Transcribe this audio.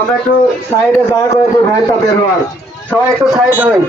আমরা একটু সাইডে জায়গা করে দিই ভ্যানটা বের হওয়ার সবাই একটু সাইড হই